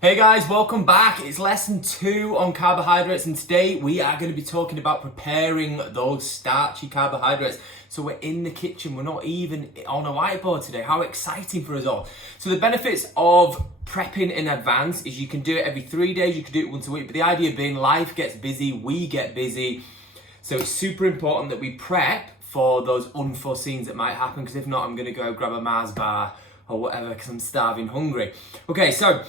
Hey guys, welcome back. It's lesson 2 on carbohydrates, and today we are going to be talking about preparing those starchy carbohydrates. So we're in the kitchen, we're not even on a whiteboard today. How exciting for us all. So the benefits of prepping in advance is you can do it every 3 days, you can do it once a week, but the idea being life gets busy, we get busy. So it's super important that we prep for those unforeseens that might happen, because if not, I'm going to go grab a Mars bar or whatever because I'm starving hungry. Okay, so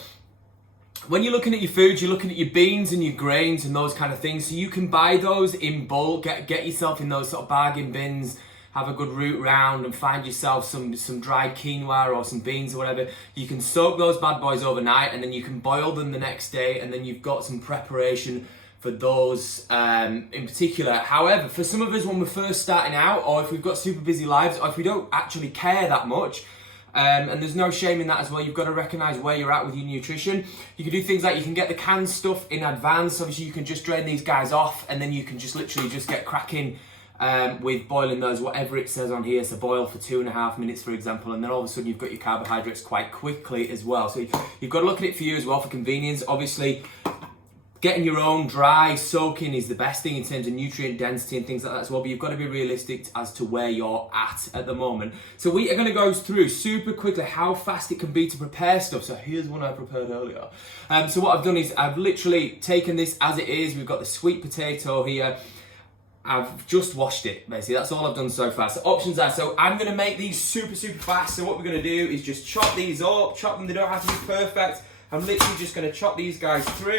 when you're looking at your foods, you're looking at your beans and your grains and those kind of things. So you can buy those in bulk, get yourself in those sort of bargain bins, have a good route round and find yourself some dried quinoa or some beans or whatever. You can soak those bad boys overnight and then you can boil them the next day, and then you've got some preparation for those in particular. However, for some of us when we're first starting out, or if we've got super busy lives, or if we don't actually care that much, and there's no shame in that as well, you've got to recognise where you're at with your nutrition. You can do things like you can get the canned stuff in advance. Obviously you can just drain these guys off and then you can just literally just get cracking with boiling those, whatever it says on here. So boil for 2.5 minutes, for example, and then all of a sudden you've got your carbohydrates quite quickly as well. So you've got to look at it for you as well, for convenience. Obviously getting your own dry soaking is the best thing in terms of nutrient density and things like that as well, but you've got to be realistic as to where you're at the moment. So we are going to go through super quickly how fast it can be to prepare stuff. So here's one I prepared earlier. So what I've done is I've literally taken this as it is. We've got the sweet potato here. I've just washed it, basically. That's all I've done so far. So options are, so I'm going to make these super fast. So what we're going to do is just chop these up, chop them. They don't have to be perfect. I'm literally just going to chop these guys through,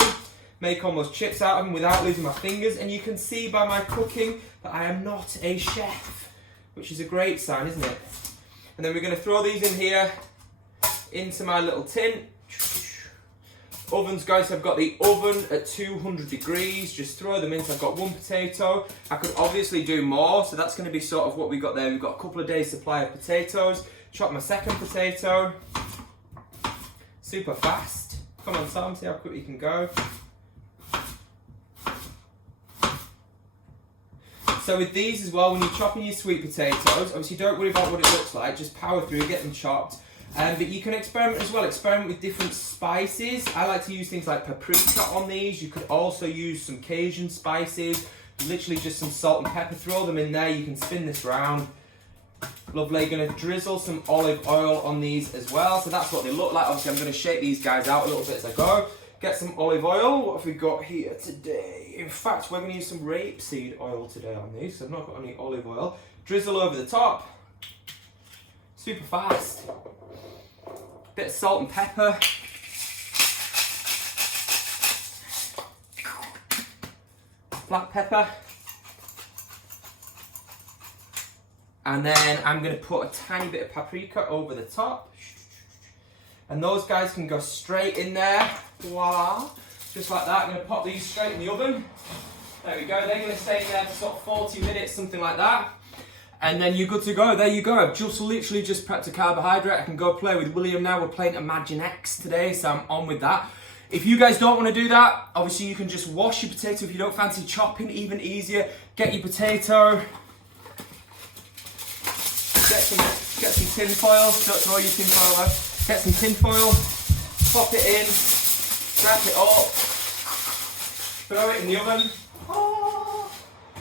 make almost chips out of them without losing my fingers. And you can see by my cooking that I am not a chef, which is a great sign, isn't it? And then we're going to throw these in here into my little tin. Ovens, guys, I've got the oven at 200 degrees. Just throw them in. So I've got one potato. I could obviously do more, so that's going to be sort of what we've got there. We've got a couple of days supply of potatoes. Chop my second potato. Super fast. Come on, Sam, see how quick you can go. So with these as well, when you're chopping your sweet potatoes, obviously don't worry about what it looks like, just power through, get them chopped. But you can experiment as well, experiment with different spices. I like to use things like paprika on these. You could also use some Cajun spices, literally just some salt and pepper, throw them in there. You can spin this round. Lovely, gonna drizzle some olive oil on these as well. So that's what they look like. Obviously I'm gonna shake these guys out a little bit as I go. Get some olive oil. What have we got here today? In fact, we're going to use some rapeseed oil today on these, so I've not got any olive oil. Drizzle over the top. Super fast. Bit of salt and pepper. Black pepper. And then I'm going to put a tiny bit of paprika over the top. And those guys can go straight in there. Voila. Just like that. I'm going to pop these straight in the oven. There we go. They're going to stay in there for sort of 40 minutes, something like that. And then you're good to go. There you go. I've just literally just prepped a carbohydrate. I can go play with William now. We're playing Imagine X today, so I'm on with that. If you guys don't want to do that, obviously you can just wash your potato. If you don't fancy chopping, even easier. Get your potato. Get some tin foil. Don't throw your tin foil out. Get some tin foil, pop it in, wrap it up, throw it in the oven. Oh.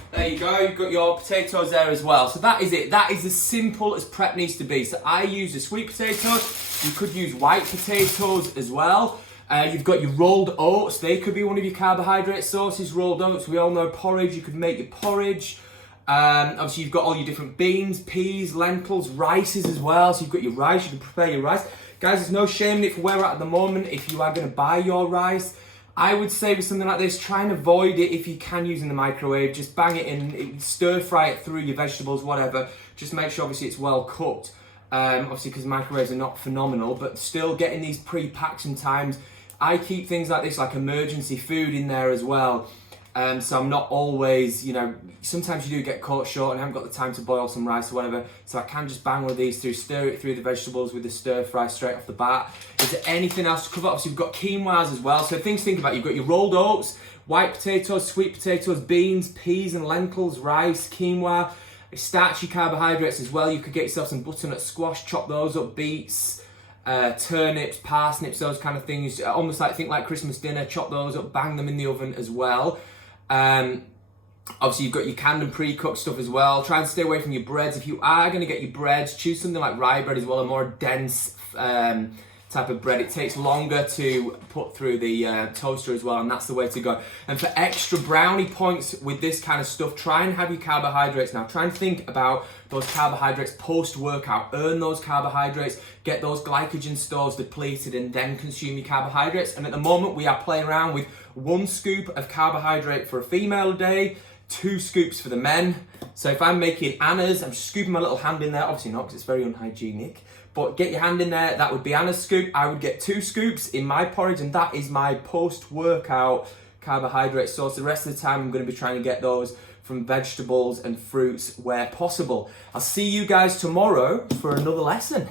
There you go, you've got your potatoes there as well. So that is it. That is as simple as prep needs to be. So I use the sweet potatoes. You could use white potatoes as well. You've got your rolled oats. They could be one of your carbohydrate sources. Rolled oats, we all know porridge. You could make your porridge. Obviously you've got all your different beans, peas, lentils, rices as well. So you've got your rice, you can prepare your rice. Guys, there's no shame in it for where we're at the moment. If you are going to buy your rice, I would say with something like this, try and avoid it if you can use in the microwave. Just bang it in, stir fry it through your vegetables, whatever. Just make sure obviously it's well cooked. Obviously because microwaves are not phenomenal, but still getting these pre-packed sometimes. I keep things like this, like emergency food in there as well. So I'm not always, sometimes you do get caught short and haven't got the time to boil some rice or whatever. So I can just bang one of these through, stir it through the vegetables with the stir fry straight off the bat. Is there anything else to cover? Obviously, we've got quinoas as well. So things to think about. You've got your rolled oats, white potatoes, sweet potatoes, beans, peas and lentils, rice, quinoa, starchy carbohydrates as well. You could get yourself some butternut squash, chop those up, beets, turnips, parsnips, those kind of things. Almost like, think like Christmas dinner, chop those up, bang them in the oven as well. Obviously, you've got your canned and pre-cooked stuff as well. Try and stay away from your breads. If you are going to get your breads, choose something like rye bread as well, a more dense type of bread. It takes longer to put through the toaster as well, and that's the way to go. And for extra brownie points with this kind of stuff, try and have your carbohydrates now. Try and think about those carbohydrates post-workout. Earn those carbohydrates, get those glycogen stores depleted, and then consume your carbohydrates. And at the moment, we are playing around with 1 scoop of carbohydrate for a female a day, 2 scoops for the men. So if I'm making Anna's, I'm just scooping my little hand in there. Obviously not, because it's very unhygienic. But get your hand in there, that would be Anna's scoop. I would get 2 scoops in my porridge, and that is my post-workout carbohydrate source. The rest of the time, I'm going to be trying to get those from vegetables and fruits where possible. I'll see you guys tomorrow for another lesson.